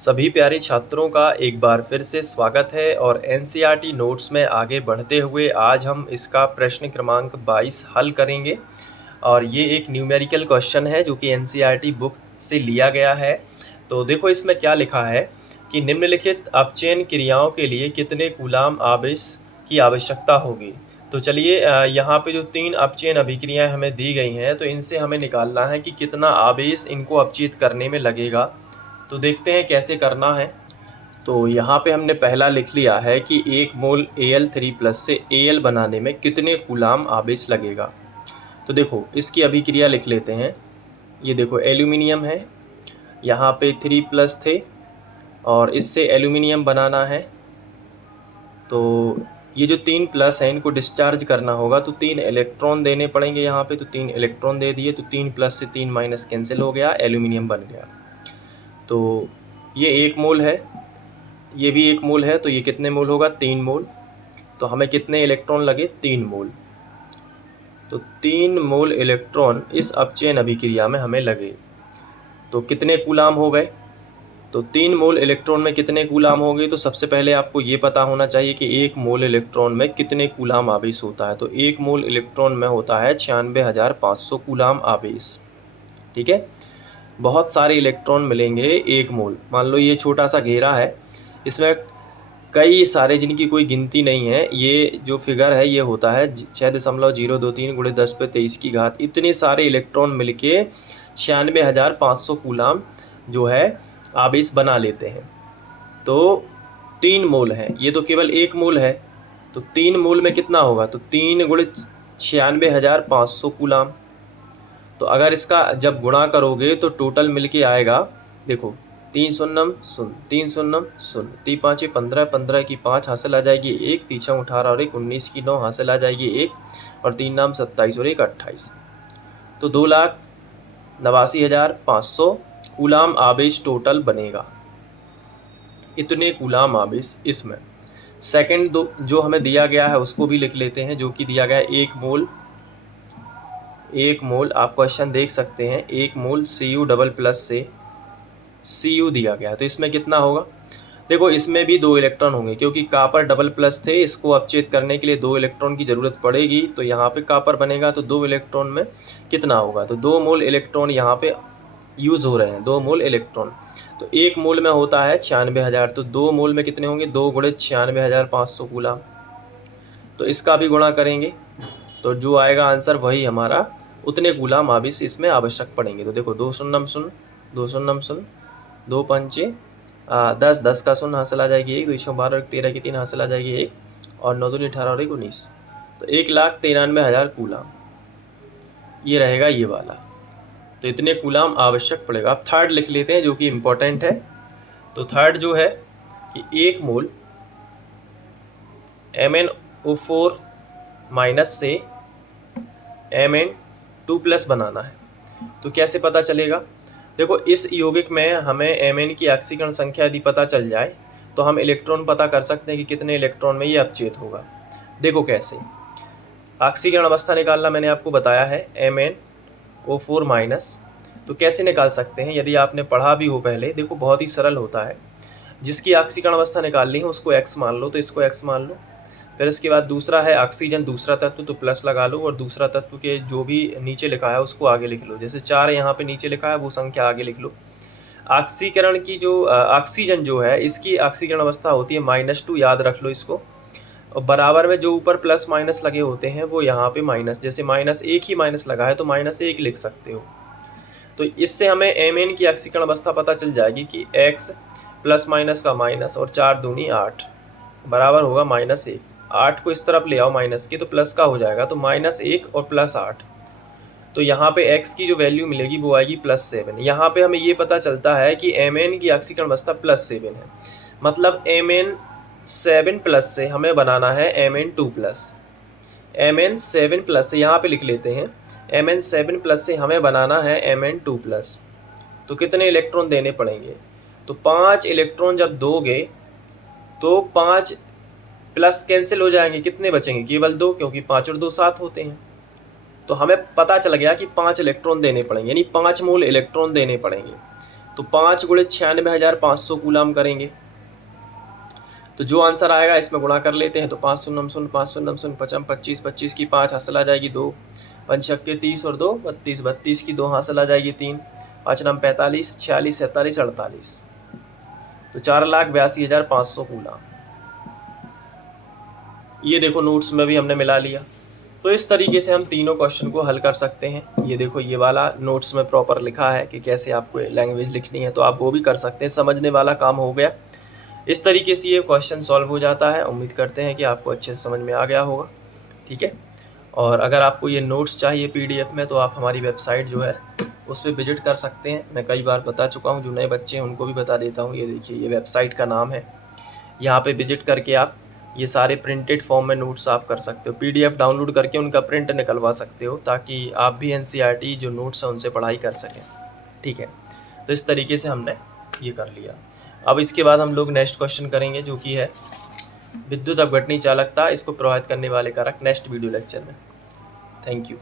सभी प्यारे छात्रों का एक बार फिर से स्वागत है और एनसीईआरटी नोट्स में आगे बढ़ते हुए आज हम इसका प्रश्न क्रमांक 22 हल करेंगे। और ये एक न्यूमेरिकल क्वेश्चन है जो कि एनसीईआरटी बुक से लिया गया है। तो देखो इसमें क्या लिखा है कि निम्नलिखित अपचयन क्रियाओं के लिए कितने कूलाम आवेश की आवश्यकता होगी। तो चलिए यहाँ पे जो 3 अपचयन अभिक्रियाएं हमें दी गई हैं तो इनसे हमें निकालना है कि कितना आवेश इनको अपचित करने में लगेगा। तो देखते हैं कैसे करना है। तो यहाँ पे हमने पहला लिख लिया है कि 1 मोल Al3+ से Al बनाने में कितने कूलाम आवेश लगेगा। तो देखो इसकी अभिक्रिया लिख लेते हैं। ये देखो एल्यूमिनियम है, यहाँ पे 3+ थे और इससे एल्यूमिनियम बनाना है। तो ये जो 3+ है इनको डिस्चार्ज करना होगा तो 3 इलेक्ट्रॉन देने पड़ेंगे यहाँ पे। तो 3 इलेक्ट्रॉन दे दिए तो 3+ से 3- कैंसिल हो गया, एल्यूमिनियम बन गया। तो ये 1 मोल है, ये भी 1 मोल है, तो ये कितने मोल होगा 3 मोल। तो हमें कितने इलेक्ट्रॉन लगे 3 मोल। तो 3 मोल इलेक्ट्रॉन इस अपचयन अभिक्रिया में हमें लगे। तो कितने कूलाम हो गए। तो 3 मोल इलेक्ट्रॉन में कितने कूलाम होंगे। तो सबसे पहले आपको ये पता होना चाहिए कि 1 मोल इलेक्ट्रॉन में कितने कूलाम आवेश होता है। तो 1 मोल इलेक्ट्रॉन में होता है 96,500 कूलाम आवेश। ठीक है, बहुत सारे इलेक्ट्रॉन मिलेंगे 1 मोल। मान लो ये छोटा सा घेरा है, इसमें कई सारे जिनकी कोई गिनती नहीं है। ये जो फिगर है ये होता है 6.023 × 10⁻23। इतने सारे इलेक्ट्रॉन मिलके 96,500 कूलाम जो है आवेश बना लेते हैं। तो 3 मोल है, ये तो केवल 1 मोल है। तो 3 मोल में कितना होगा। तो 3 × 96,500 कूलाम। तो अगर इसका जब गुणा करोगे तो टोटल मिलके आएगा। देखो 3 शून्यम 0, 3 शून्यम 0, 3 5 15, 15 की 5 हासिल आ जाएगी 1, 3 6 18 और 1 19 की 9 हासिल आ जाएगी 1 और 3 नाम 27 और 1 28। तो 2,89,500 कूलाम आवेश टोटल बनेगा। इतने कूलाम आवेश इसमें। सेकंड जो हमें दिया गया है उसको भी लिख लेते हैं, जो कि दिया गया है 1 मोल। 1 मोल आप क्वेश्चन देख सकते हैं, 1 मोल Cu++ से Cu दिया गया है। तो इसमें कितना होगा। देखो इसमें भी 2 इलेक्ट्रॉन होंगे क्योंकि कापर डबल+ थे, इसको अपचेत करने के लिए 2 इलेक्ट्रॉन की ज़रूरत पड़ेगी। तो यहाँ पे कापर बनेगा तो 2 इलेक्ट्रॉन में कितना होगा। तो 2 मोल इलेक्ट्रॉन यहाँ पे यूज़ हो रहे हैं, 2 मोल इलेक्ट्रॉन। तो 1 मोल में होता है 96,000, तो 2 मोल में कितने होंगे 2 × 96,500 कूलाम। तो इसका भी गुणा करेंगे तो जो आएगा आंसर वही हमारा, उतने कूलाम आवेश इसमें आवश्यक पड़ेंगे। तो देखो 2 शून्यम 0, 2 शून्यम 0, 2 पंचे 10, 10 का 0 हासिल आ जाएगी 1, 2 6 12, 13 की 3 हासिल आ जाएगी 1 और 9 दूनी 18 और 1 19। तो 1,93,000 कूलाम ये रहेगा ये वाला। तो इतने कूलाम आवश्यक पड़ेगा। अब थर्ड लिख लेते हैं जो कि इम्पोर्टेंट है। तो थर्ड जो है कि 1 मोल MnO4- से Mn2+ बनाना है। तो कैसे पता चलेगा। देखो इस यौगिक में हमें Mn की ऑक्सीकरण संख्या यदि पता चल जाए तो हम इलेक्ट्रॉन पता कर सकते हैं कि कितने इलेक्ट्रॉन में ये अपचेत होगा। देखो कैसे ऑक्सीकरण अवस्था निकालना मैंने आपको बताया है MnO4-। तो कैसे निकाल सकते हैं, यदि आपने पढ़ा भी हो पहले, देखो बहुत ही सरल होता है। जिसकी ऑक्सीकरण अवस्था निकालनी है उसको X मान लो, तो इसको X मान लो। फिर इसके बाद दूसरा है ऑक्सीजन, दूसरा तत्व, तो प्लस लगा लो और दूसरा तत्व के जो भी नीचे लिखा है उसको आगे लिख लो। जैसे 4 यहाँ पे नीचे लिखा है वो संख्या आगे लिख लो। ऑक्सीकरण की जो ऑक्सीजन जो है इसकी ऑक्सीकरण अवस्था होती है -2, याद रख लो इसको। और बराबर में जो ऊपर प्लस माइनस लगे होते हैं वो यहाँ पे माइनस, जैसे -1 ही माइनस लगा है तो -1 लिख सकते हो। तो इससे हमें Mn की ऑक्सीकरण अवस्था पता चल जाएगी कि X ± का माइनस और 4 दूनी 8 बराबर होगा -1। 8 को इस तरफ ले आओ माइनस के तो प्लस का हो जाएगा, तो -1 और +8। तो यहाँ पे X की जो वैल्यू मिलेगी वो आएगी +7। यहाँ पे हमें ये पता चलता है कि Mn की ऑक्सीकरण अवस्था +7 है, मतलब Mn7+ से हमें बनाना है Mn2+। Mn7+ से यहाँ पे लिख लेते हैं, Mn7+ से हमें बनाना है Mn2+। तो कितने इलेक्ट्रॉन देने पड़ेंगे। तो 5 इलेक्ट्रॉन जब दोगे तो 5 प्लस कैंसिल हो जाएंगे, कितने बचेंगे केवल 2, क्योंकि 5 और 2 7 होते हैं। तो हमें पता चल गया कि 5 इलेक्ट्रॉन देने पड़ेंगे, यानी 5 मोल इलेक्ट्रॉन देने पड़ेंगे। तो 5 गुणे 96,500 कूलाम करेंगे। तो जो आंसर आएगा इसमें गुणा कर लेते हैं। तो 5 शून्य शून्य 5 शून्य शून्य 55 25 25 की 5 हासिल आ जाएगी 2, 5 छक्के 30 और 2 32 32 की 2 हासिल आ जाएगी 3, 5 नाम 45 46 47 48। तो 4,82,500 कूलाम। ये देखो नोट्स में भी हमने मिला लिया। तो इस तरीके से हम तीनों क्वेश्चन को हल कर सकते हैं। ये देखो ये वाला नोट्स में प्रॉपर लिखा है कि कैसे आपको लैंग्वेज लिखनी है, तो आप वो भी कर सकते हैं। समझने वाला काम हो गया। इस तरीके से ये क्वेश्चन सॉल्व हो जाता है। उम्मीद करते हैं कि आपको अच्छे से समझ में आ गया होगा। ठीक है, और अगर आपको ये नोट्स चाहिए PDF में तो आप हमारी वेबसाइट जो है उस पर विजिट कर सकते हैं। मैं कई बार बता चुका हूँ, जो नए बच्चे हैं उनको भी बता देता हूँ। ये देखिए ये वेबसाइट का नाम है। यहाँ पे विजिट करके आप ये सारे प्रिंटेड फॉर्म में नोट्स आप कर सकते हो। PDF डाउनलोड करके उनका प्रिंट निकलवा सकते हो, ताकि आप भी NCERT जो नोट्स हैं उनसे पढ़ाई कर सकें। ठीक है, तो इस तरीके से हमने ये कर लिया। अब इसके बाद हम लोग नेक्स्ट क्वेश्चन करेंगे, जो कि है विद्युत अपघटनी चालकता, इसको प्रभावित करने वाले कारक, नेक्स्ट वीडियो लेक्चर में। Thank you.